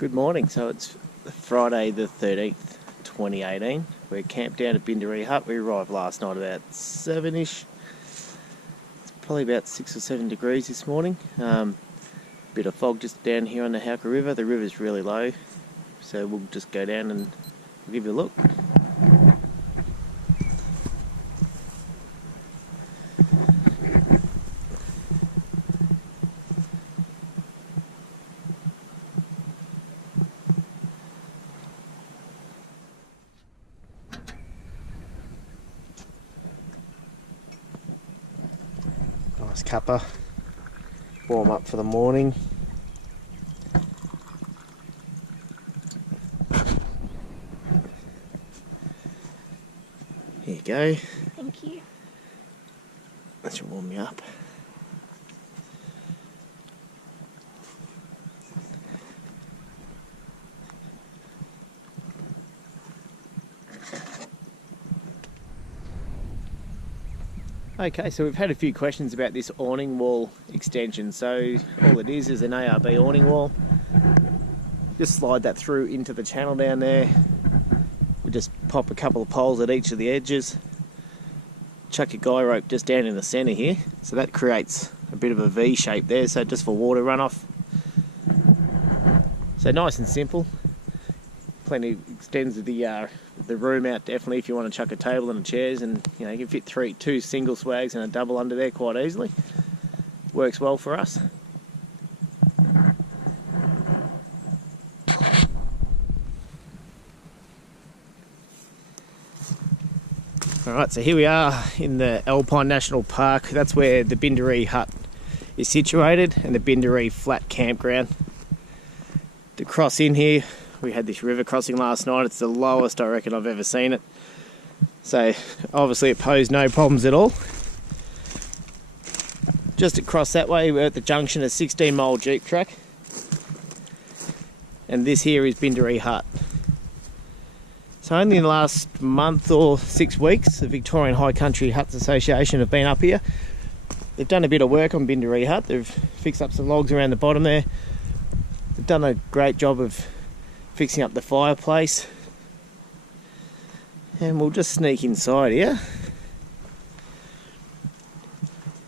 Good morning. So it's Friday the 13th, 2018. We're camped down at Bindaree Hut. We arrived last night about 7ish. It's probably about 6 or 7 degrees this morning. Bit of fog just down here on the Howqua River. The river's really low, so we'll just go down and we'll give you a look. Nice cuppa, warm up for the morning. Here you go. Thank you. That should warm me up. Okay, so we've had a few questions about this awning wall extension. So all it is an ARB awning wall. Just slide that through into the channel down there. We just pop a couple of poles at each of the edges. Chuck a guy rope just down in the centre here. So that creates a bit of a V shape there, so just for water runoff. So nice and simple. Plenty extends the room out definitely if you want to chuck a table and chairs, and you know you can fit two single swags and a double under there quite easily. Works well for us. Alright, so here we are in the Alpine National Park. That's where the Bindaree Hut is situated, and the Bindaree Flat campground. To cross in here, we had this river crossing last night. It's the lowest I reckon I've ever seen it. So obviously it posed no problems at all. Just across that way, we're at the junction of 16 Mile Jeep track. And this here is Bindaree Hut. So only in the last month or 6 weeks, the Victorian High Country Huts Association have been up here. They've done a bit of work on Bindaree Hut. They've fixed up some logs around the bottom there. They've done a great job of fixing up the fireplace, and we'll just sneak inside here.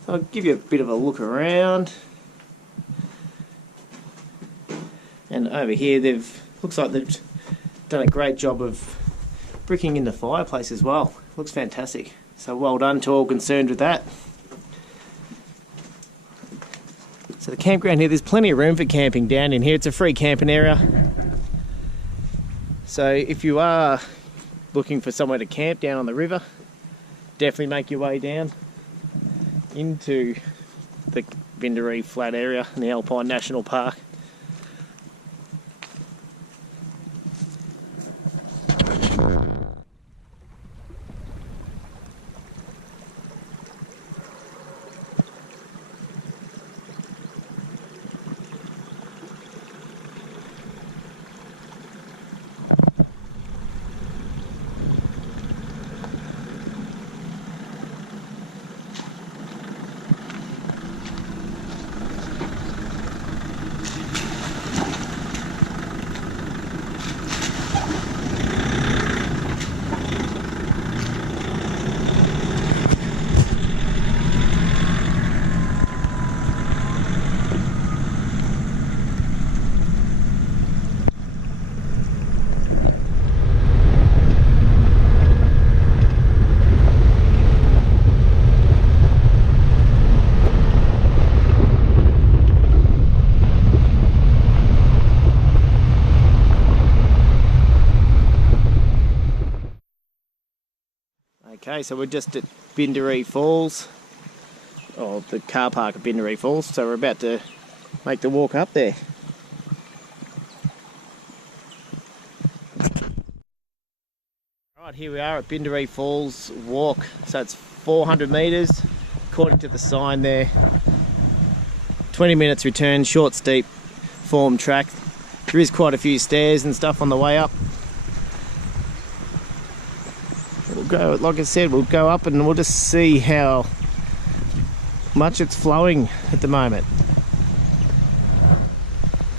So I'll give you a bit of a look around, and over here looks like they've done a great job of bricking in the fireplace as well. Looks fantastic, so well done to all concerned with that. So the campground here, there's plenty of room for camping down in here. It's a free camping area. So if you are looking for somewhere to camp down on the river, definitely make your way down into the Bindaree Flat area in the Alpine National Park. Okay, so we're just at Bendery Falls, or the car park at Bendery Falls, so we're about to make the walk up there. Right, here we are at Bendery Falls walk, so it's 400 metres, according to the sign there. 20 minutes return, short steep form track. There is quite a few stairs and stuff on the way up. We'll go, like I said, we'll go up and we'll just see how much it's flowing at the moment.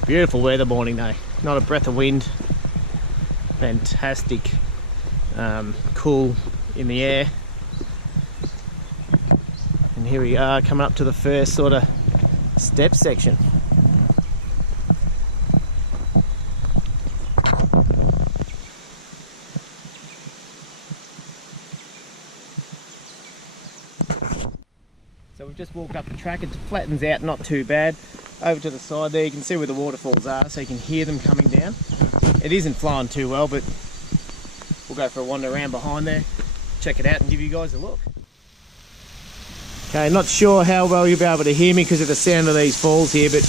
Beautiful weather morning though. not a breath of wind. Fantastic, cool in the air. And here we are coming up to the first sort of step section. So we've just walked up the track, it flattens out not too bad. Over to the side there you can see where the waterfalls are, so you can hear them coming down. It isn't flowing too well, but we'll go for a wander around behind there, check it out and give you guys a look. Okay, not sure how well you'll be able to hear me because of the sound of these falls here, but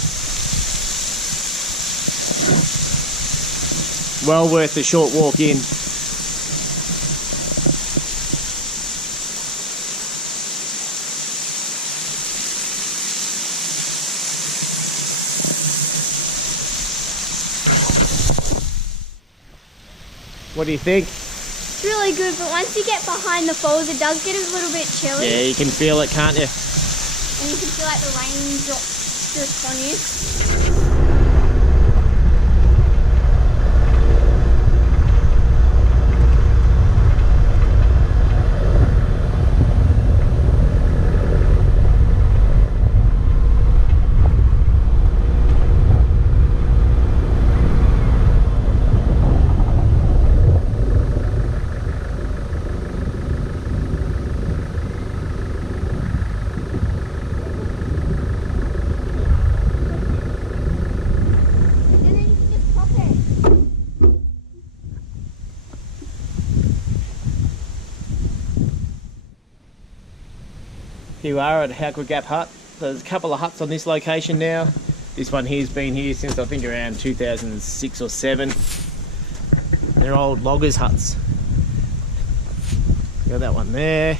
well worth the short walk in. What do you think? It's really good, but once you get behind the falls, it does get a little bit chilly. Yeah, you can feel it, can't you? And you can feel like the rain drips on you. Here we are at Howqua Gap Hut. There's a couple of huts on this location now. This one here's been here since I think around 2006 or 7. They're old loggers' huts. Got that one there.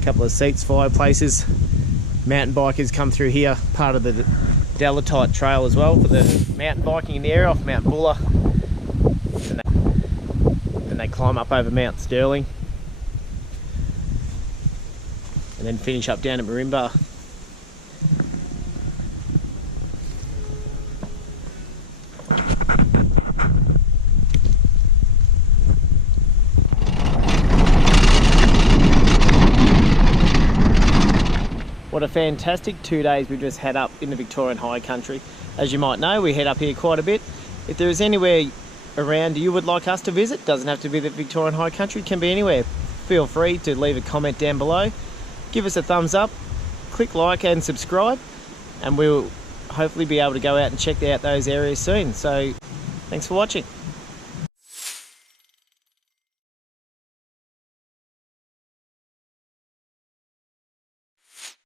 A couple of seats, fireplaces. Mountain bikers come through here, part of the Delatite Trail as well for the mountain biking in the area off Mount Buller. Then they climb up over Mount Sterling. And then finish up down at Marimba. What a fantastic 2 days we've just had up in the Victorian High Country. As you might know, we head up here quite a bit. If there is anywhere around you would like us to visit, doesn't have to be the Victorian High Country, can be anywhere. Feel free to leave a comment down below. Give us a thumbs up, click like and subscribe, and we'll hopefully be able to go out and check out those areas soon. So thanks for watching.